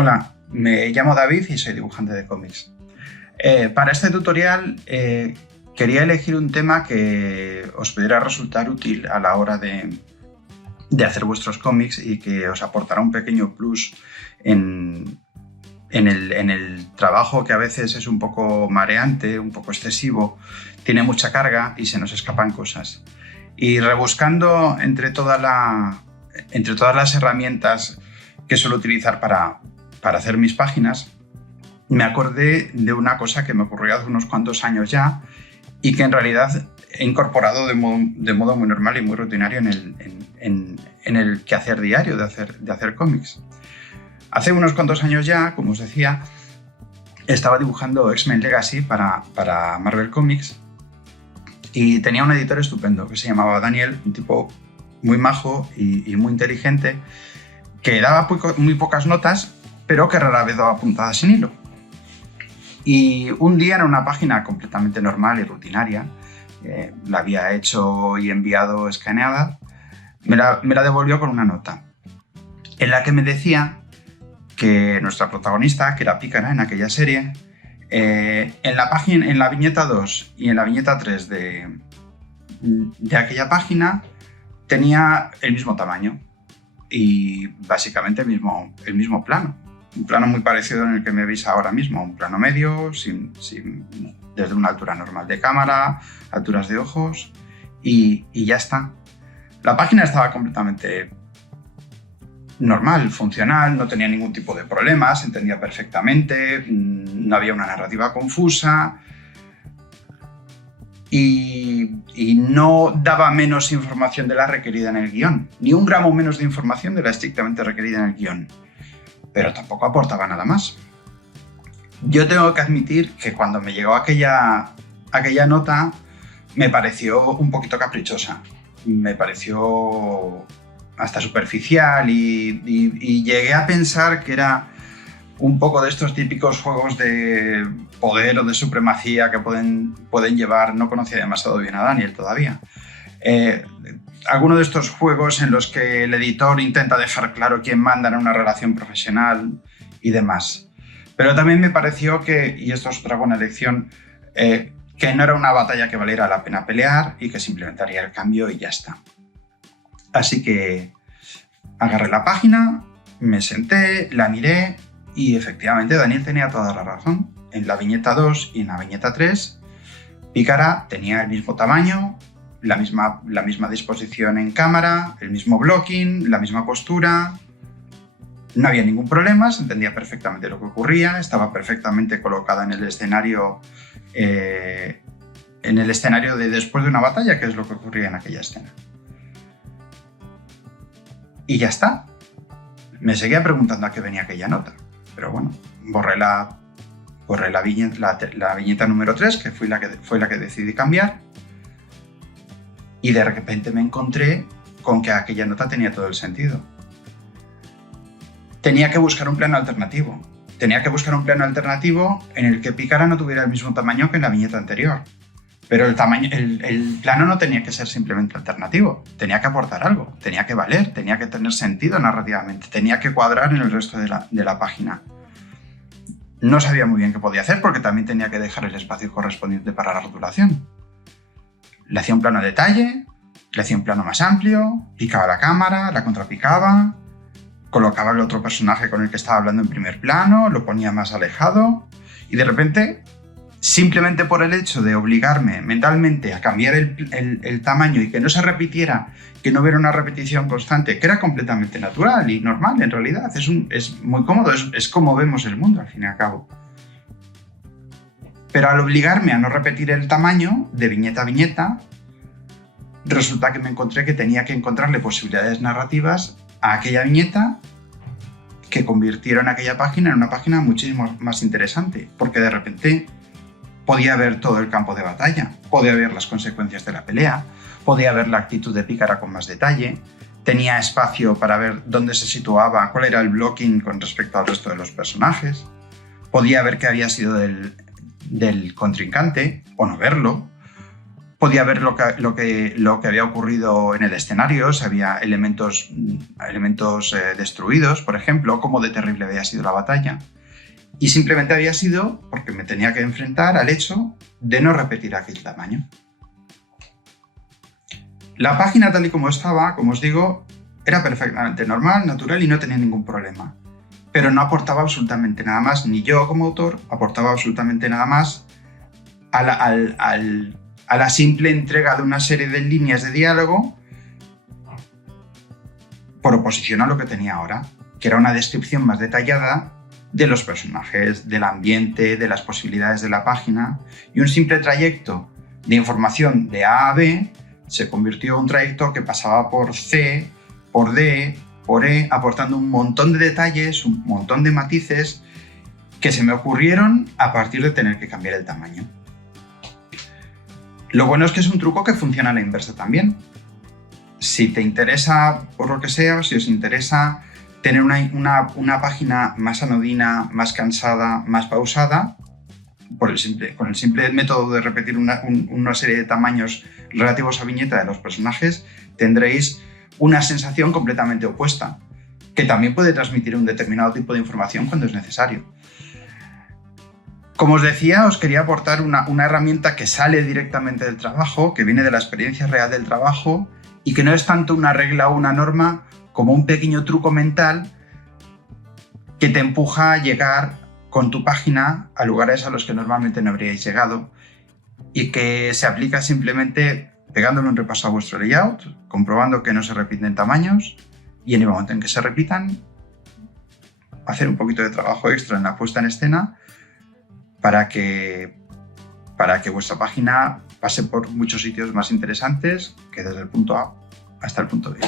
Hola, me llamo David y soy dibujante de cómics. Para este tutorial quería elegir un tema que os pudiera resultar útil a la hora de hacer vuestros cómics y que os aportará un pequeño plus en el trabajo, que a veces es un poco mareante, un poco excesivo, tiene mucha carga y se nos escapan cosas. Y rebuscando entre todas las herramientas que suelo utilizar para hacer mis páginas, me acordé de una cosa que me ocurrió hace unos cuantos años ya y que en realidad he incorporado de modo muy normal y muy rutinario en el quehacer diario de hacer cómics. Hace unos cuantos años ya, como os decía, estaba dibujando X-Men Legacy para Marvel Comics y tenía un editor estupendo que se llamaba Daniel, un tipo muy majo y muy inteligente, que daba muy pocas notas, pero que rara vez daba puntadas sin hilo. Y un día, en una página completamente normal y rutinaria, la había hecho y enviado escaneada, me la devolvió con una nota en la que me decía que nuestra protagonista, que era Pícara en aquella serie, en la viñeta 2 y en la viñeta 3 de aquella página tenía el mismo tamaño y básicamente el mismo plano. Un plano muy parecido en el que me veis ahora mismo, un plano medio, desde una altura normal de cámara, alturas de ojos y ya está. La página estaba completamente normal, funcional, no tenía ningún tipo de problema, se entendía perfectamente, no había una narrativa confusa y no daba menos información de la requerida en el guión, ni un gramo menos de información de la estrictamente requerida en el guión, pero tampoco aportaba nada más. Yo tengo que admitir que cuando me llegó aquella nota me pareció un poquito caprichosa, me pareció hasta superficial y llegué a pensar que era un poco de estos típicos juegos de poder o de supremacía que pueden llevar. No conocía demasiado bien a Daniel todavía. Alguno de estos juegos en los que el editor intenta dejar claro quién manda en una relación profesional y demás. Pero también me pareció que, y esto es otra buena lección, que no era una batalla que valiera la pena pelear y que simplemente haría el cambio y ya está. Así que agarré la página, me senté, la miré y efectivamente Daniel tenía toda la razón. En la viñeta 2 y en la viñeta 3, Pícara tenía el mismo tamaño, la misma disposición en cámara, el mismo blocking, la misma postura. No había ningún problema, se entendía perfectamente lo que ocurría, estaba perfectamente colocada en el escenario de después de una batalla, que es lo que ocurría en aquella escena. Y ya está. Me seguía preguntando a qué venía aquella nota, pero bueno, borré la viñeta número 3, que fue la que decidí cambiar, y de repente me encontré con que aquella nota tenía todo el sentido. Tenía que buscar un plano alternativo. Tenía que buscar un plano alternativo en el que Pícara no tuviera el mismo tamaño que en la viñeta anterior. Pero el plano no tenía que ser simplemente alternativo, tenía que aportar algo, tenía que valer, tenía que tener sentido narrativamente, tenía que cuadrar en el resto de la página. No sabía muy bien qué podía hacer porque también tenía que dejar el espacio correspondiente para la rotulación. Le hacía un plano a detalle, le hacía un plano más amplio, picaba la cámara, la contrapicaba, colocaba el otro personaje con el que estaba hablando en primer plano, lo ponía más alejado y de repente, simplemente por el hecho de obligarme mentalmente a cambiar el tamaño y que no se repitiera, que no hubiera una repetición constante, que era completamente natural y normal en realidad, es muy cómodo, es como vemos el mundo al fin y al cabo. Pero al obligarme a no repetir el tamaño de viñeta a viñeta, resulta que me encontré que tenía que encontrarle posibilidades narrativas a aquella viñeta que convirtieron aquella página en una página muchísimo más interesante, porque de repente podía ver todo el campo de batalla, podía ver las consecuencias de la pelea, podía ver la actitud de Pícara con más detalle, tenía espacio para ver dónde se situaba, cuál era el blocking con respecto al resto de los personajes, podía ver qué había sido del contrincante o no verlo, Podía ver lo que había ocurrido en el escenario, si había elementos destruidos, por ejemplo, cómo de terrible había sido la batalla. Y simplemente había sido porque me tenía que enfrentar al hecho de no repetir aquel tamaño. La página tal y como estaba, como os digo, era perfectamente normal, natural y no tenía ningún problema. Pero no aportaba absolutamente nada más, ni yo como autor aportaba absolutamente nada más a la simple entrega de una serie de líneas de diálogo por oposición a lo que tenía ahora, que era una descripción más detallada de los personajes, del ambiente, de las posibilidades de la página, y un simple trayecto de información de A a B se convirtió en un trayecto que pasaba por C, por D, por E, aportando un montón de detalles, un montón de matices que se me ocurrieron a partir de tener que cambiar el tamaño. Lo bueno es que es un truco que funciona a la inversa también. Si te interesa, por lo que sea, o si os interesa tener una página más anodina, más cansada, más pausada, con el simple método de repetir una serie de tamaños relativos a viñeta de los personajes, tendréis una sensación completamente opuesta, que también puede transmitir un determinado tipo de información cuando es necesario. Como os decía, os quería aportar una herramienta que sale directamente del trabajo, que viene de la experiencia real del trabajo y que no es tanto una regla o una norma como un pequeño truco mental que te empuja a llegar con tu página a lugares a los que normalmente no habríais llegado y que se aplica simplemente pegándole un repaso a vuestro layout, comprobando que no se repiten tamaños y en el momento en que se repitan, hacer un poquito de trabajo extra en la puesta en escena para que vuestra página pase por muchos sitios más interesantes que desde el punto A hasta el punto B.